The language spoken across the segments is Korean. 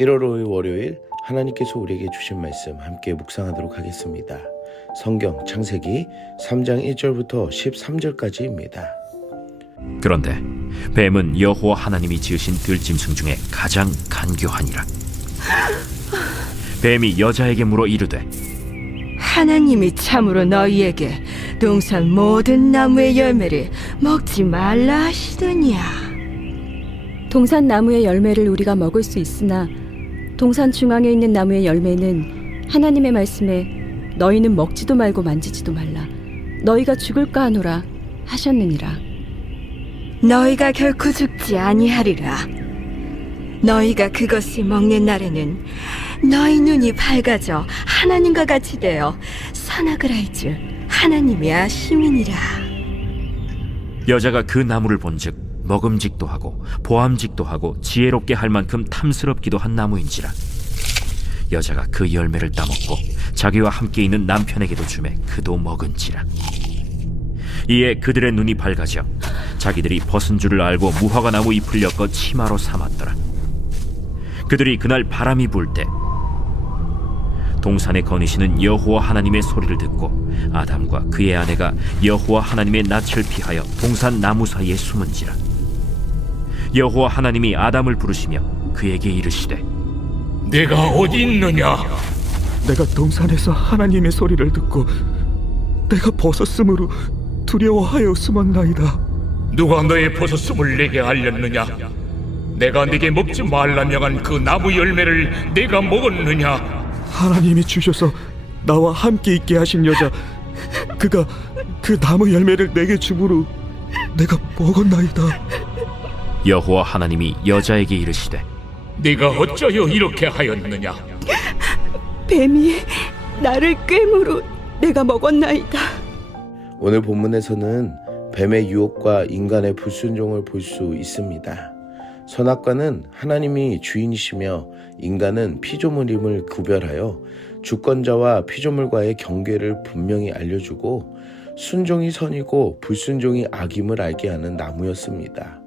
1월 5일 월요일 하나님께서 우리에게 주신 말씀 함께 묵상하도록 하겠습니다. 성경 창세기 3장 1절부터 13절까지입니다. 그런데 뱀은 여호와 하나님이 지으신 들짐승 중에 가장 간교하니라. 뱀이 여자에게 물어 이르되 하나님이 참으로 너희에게 동산 모든 나무의 열매를 먹지 말라 하시더냐. 동산 나무의 열매를 우리가 먹을 수 있으나 동산 중앙에 있는 나무의 열매는 하나님의 말씀에 너희는 먹지도 말고 만지지도 말라 너희가 죽을까 하노라 하셨느니라. 너희가 결코 죽지 아니하리라. 너희가 그것을 먹는 날에는 너희 눈이 밝아져 하나님과 같이 되어 선악을 알 줄 하나님이 아심이니라. 여자가 그 나무를 본즉 먹음직도 하고 보암직도 하고 지혜롭게 할 만큼 탐스럽기도 한 나무인지라. 여자가 그 열매를 따먹고 자기와 함께 있는 남편에게도 주매 그도 먹은지라. 이에 그들의 눈이 밝아져 자기들이 벗은 줄을 알고 무화과 나무 잎을 엮어 치마로 삼았더라. 그들이 그날 바람이 불 때 동산에 거니시는 여호와 하나님의 소리를 듣고 아담과 그의 아내가 여호와 하나님의 낯을 피하여 동산 나무 사이에 숨은지라. 여호와 하나님이 아담을 부르시며 그에게 이르시되 네가 어디 있느냐? 내가 동산에서 하나님의 소리를 듣고 내가 벗었으므로 두려워하여 숨었나이다. 누가 너의 벗었음을 내게 알렸느냐? 내가 네게 먹지 말라 명한 그 나무 열매를 네가 먹었느냐? 하나님이 주셔서 나와 함께 있게 하신 여자, 그가 그 나무 열매를 내게 주므로 내가 먹었나이다. 여호와 하나님이 여자에게 이르시되 네가 어쩌여 이렇게 하였느냐? 뱀이 나를 꿰므로 내가 먹었나이다. 오늘 본문에서는 뱀의 유혹과 인간의 불순종을 볼 수 있습니다. 선악과는 하나님이 주인이시며 인간은 피조물임을 구별하여 주권자와 피조물과의 경계를 분명히 알려주고 순종이 선이고 불순종이 악임을 알게 하는 나무였습니다.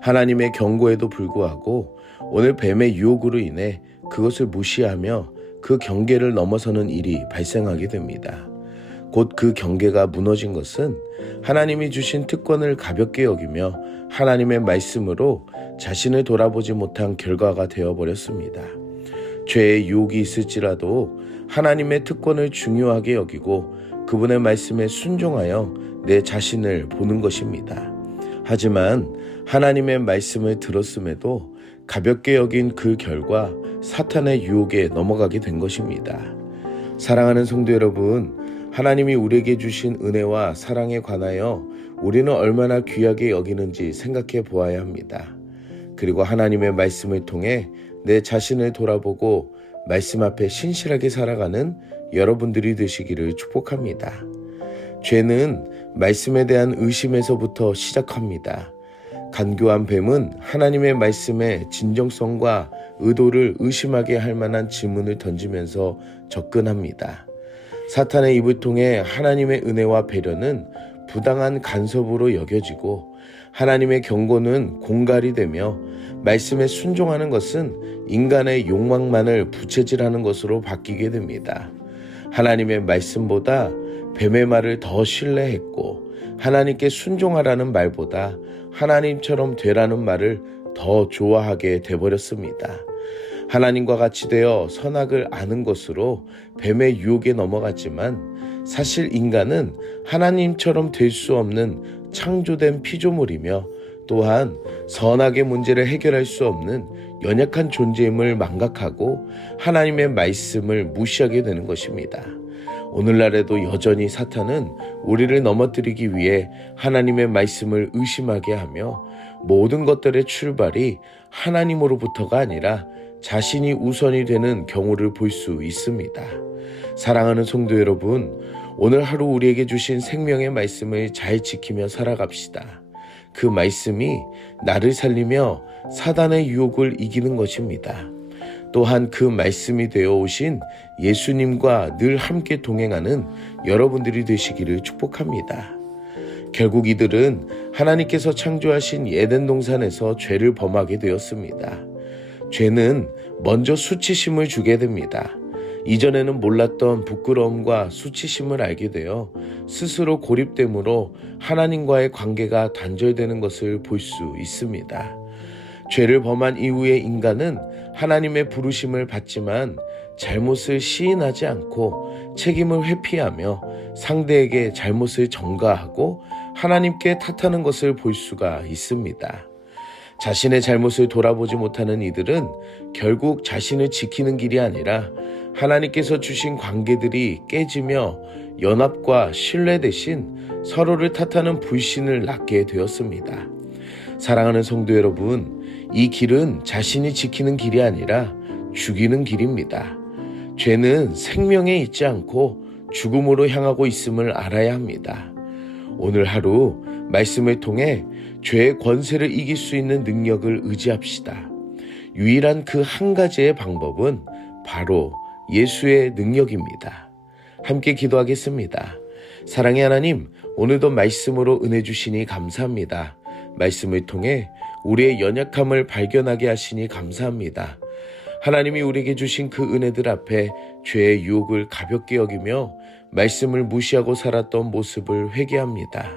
하나님의 경고에도 불구하고 오늘 뱀의 유혹으로 인해 그것을 무시하며 그 경계를 넘어서는 일이 발생하게 됩니다. 곧 그 경계가 무너진 것은 하나님이 주신 특권을 가볍게 여기며 하나님의 말씀으로 자신을 돌아보지 못한 결과가 되어버렸습니다. 죄의 유혹이 있을지라도 하나님의 특권을 중요하게 여기고 그분의 말씀에 순종하여 내 자신을 보는 것입니다. 하지만 하나님의 말씀을 들었음에도 가볍게 여긴 그 결과 사탄의 유혹에 넘어가게 된 것입니다. 사랑하는 성도 여러분, 하나님이 우리에게 주신 은혜와 사랑에 관하여 우리는 얼마나 귀하게 여기는지 생각해 보아야 합니다. 그리고 하나님의 말씀을 통해 내 자신을 돌아보고 말씀 앞에 신실하게 살아가는 여러분들이 되시기를 축복합니다. 죄는 말씀에 대한 의심에서부터 시작합니다. 간교한 뱀은 하나님의 말씀의 진정성과 의도를 의심하게 할 만한 질문을 던지면서 접근합니다. 사탄의 입을 통해 하나님의 은혜와 배려는 부당한 간섭으로 여겨지고 하나님의 경고는 공갈이 되며 말씀에 순종하는 것은 인간의 욕망만을 부채질하는 것으로 바뀌게 됩니다. 하나님의 말씀보다 뱀의 말을 더 신뢰했고 하나님께 순종하라는 말보다 하나님처럼 되라는 말을 더 좋아하게 돼버렸습니다. 하나님과 같이 되어 선악을 아는 것으로 뱀의 유혹에 넘어갔지만 사실 인간은 하나님처럼 될 수 없는 창조된 피조물이며 또한 선악의 문제를 해결할 수 없는 연약한 존재임을 망각하고 하나님의 말씀을 무시하게 되는 것입니다. 오늘날에도 여전히 사탄은 우리를 넘어뜨리기 위해 하나님의 말씀을 의심하게 하며 모든 것들의 출발이 하나님으로부터가 아니라 자신이 우선이 되는 경우를 볼 수 있습니다. 사랑하는 성도 여러분, 오늘 하루 우리에게 주신 생명의 말씀을 잘 지키며 살아갑시다. 그 말씀이 나를 살리며 사단의 유혹을 이기는 것입니다. 또한 그 말씀이 되어 오신 예수님과 늘 함께 동행하는 여러분들이 되시기를 축복합니다. 결국 이들은 하나님께서 창조하신 에덴 동산에서 죄를 범하게 되었습니다. 죄는 먼저 수치심을 주게 됩니다. 이전에는 몰랐던 부끄러움과 수치심을 알게 되어 스스로 고립됨으로 하나님과의 관계가 단절되는 것을 볼 수 있습니다. 죄를 범한 이후의 인간은 하나님의 부르심을 받지만 잘못을 시인하지 않고 책임을 회피하며 상대에게 잘못을 전가하고 하나님께 탓하는 것을 볼 수가 있습니다. 자신의 잘못을 돌아보지 못하는 이들은 결국 자신을 지키는 길이 아니라 하나님께서 주신 관계들이 깨지며 연합과 신뢰 대신 서로를 탓하는 불신을 낳게 되었습니다. 사랑하는 성도 여러분, 이 길은 자신이 지키는 길이 아니라 죽이는 길입니다. 죄는 생명에 있지 않고 죽음으로 향하고 있음을 알아야 합니다. 오늘 하루 말씀을 통해 죄의 권세를 이길 수 있는 능력을 의지합시다. 유일한 그 한 가지의 방법은 바로 예수의 능력입니다. 함께 기도하겠습니다. 사랑의 하나님, 오늘도 말씀으로 은혜 주시니 감사합니다. 말씀을 통해 우리의 연약함을 발견하게 하시니 감사합니다. 하나님이 우리에게 주신 그 은혜들 앞에 죄의 유혹을 가볍게 여기며 말씀을 무시하고 살았던 모습을 회개합니다.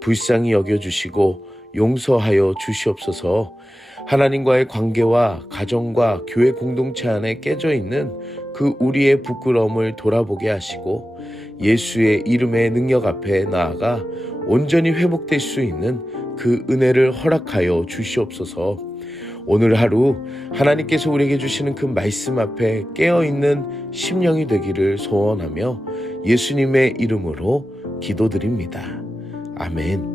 불쌍히 여겨주시고 용서하여 주시옵소서. 하나님과의 관계와 가정과 교회 공동체 안에 깨져 있는 그 우리의 부끄러움을 돌아보게 하시고 예수의 이름의 능력 앞에 나아가 온전히 회복될 수 있는 그 은혜를 허락하여 주시옵소서. 오늘 하루 하나님께서 우리에게 주시는 그 말씀 앞에 깨어있는 심령이 되기를 소원하며 예수님의 이름으로 기도드립니다. 아멘.